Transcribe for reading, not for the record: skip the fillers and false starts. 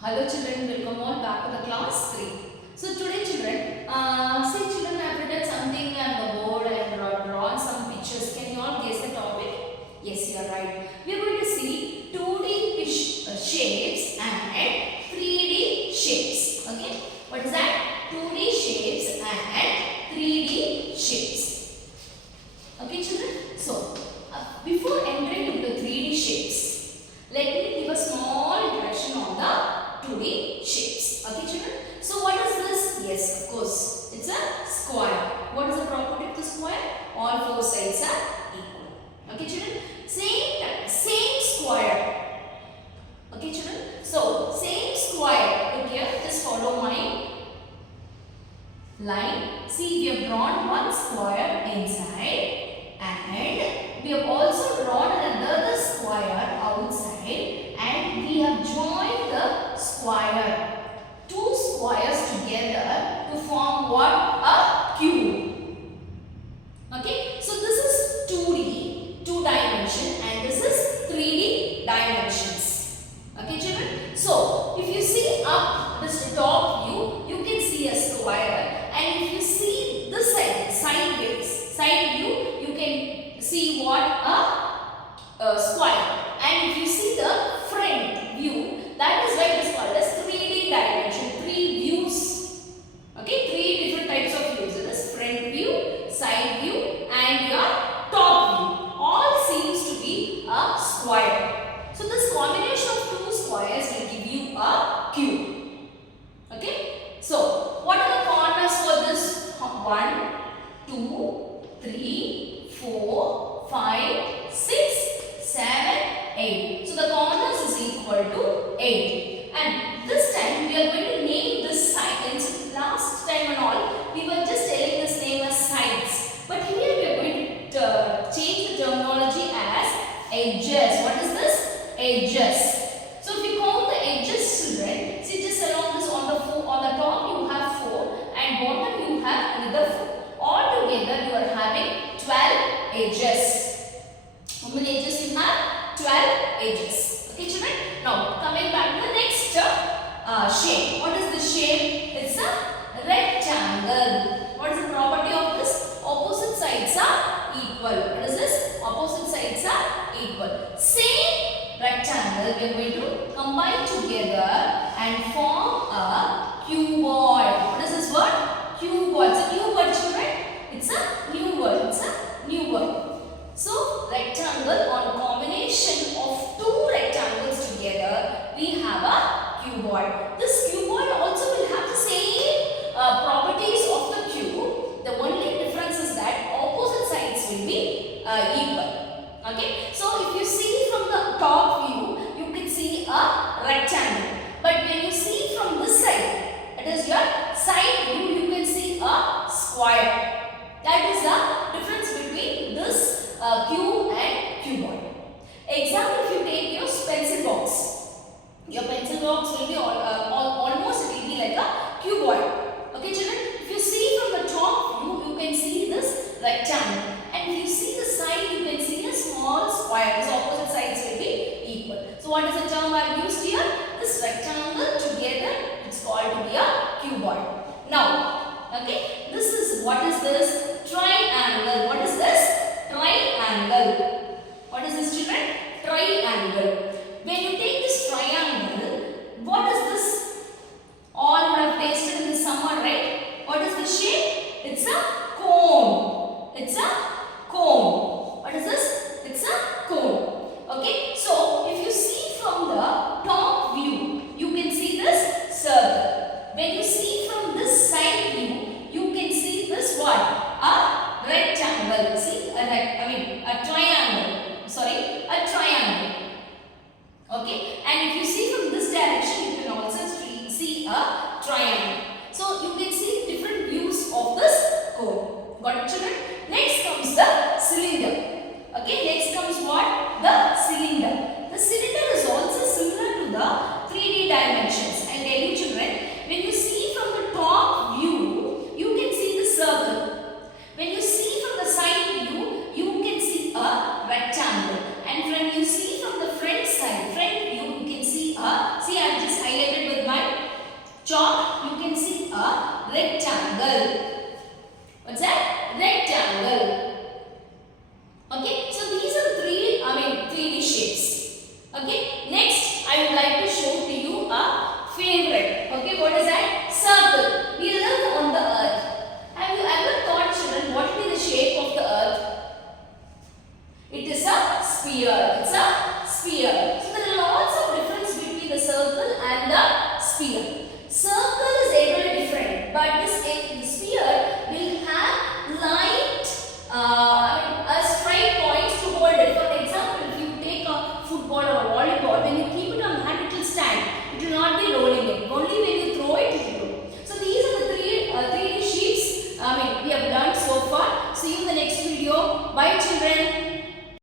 Hello children, welcome all back to the class 3. So today children, see children, I have written something on the board and drawn some pictures. Can you all guess the topic? Yes, you are right. We are going to see 2D shapes and 3D shapes. Okay, what is that? 2D shapes and 3D shapes. Okay children, so before entering into 3D shapes, let me give a small introduction on the 2D shapes. Okay children. So what is this? Yes, of course. It's a square. What is the property of the square? All four sides are equal. Okay children. Same square. Okay children. So same square. Look here. Just follow my line. See, we have drawn one square inside and we have also drawn another square outside and we have joined the square. Two squares together to form what? A cube. Okay, so this is 2D, 2 dimension, and this is 3D dimensions. Okay children, so if you see up this top view, you can see a square, and if you see this side view, you can see what? A square. And if you see the front view, that is why it is called as 3D dimension, 3 views. Okay, 3 different types of views. It is front view, side view and your top view. All seems to be a square. So this combination of two squares will give you a cube. Okay, so what are the corners for this? 1, 2, 3, 4, 5, 6, 7, 8. So the corners is equal to 8. And this time we are going to name this sides. Last time and all, we were just telling this name as sides. But here we are going to change the terminology as edges. What is this? Edges. So if you count the edges, children, see just along this on the top you have 4 and bottom you have another 4. All together you are having 12 edges. How many edges you have? 12 edges. Okay children. Now coming back to the next shape. What is this shape? It's a rectangle. What is the property of this? Opposite sides are equal. What is this? Opposite sides are equal. Same rectangle we are going to combine together and form a cuboid. What is this word? Cuboid. It's a new word children. It's a new word. It's a new word. So rectangle, on combination of two rectangles together, we have a cuboid. This cuboid also will have the same properties of the cube. The only difference is that opposite sides will be equal. Okay. So if you see from the top view, you can see a rectangle. But when you see from this side, it is your side view, you can see a square. That is the difference between this cube and cuboid. Example, if you take your pencil box. Your pencil box will be almost, it will be like a cuboid. Okay children, if you see from the top view, you can see this rectangle. And if you see the side, you can see a small square. So opposite sides will be equal. So what is the term I have used here? This rectangle together, it's called to be a cuboid. Now, okay, this is, what is this? Triangle. What is this? Triangle. What is this children? Triangle. When you take this triangle, what is this I would like to show to you a favorite. Okay, what is that? Circle.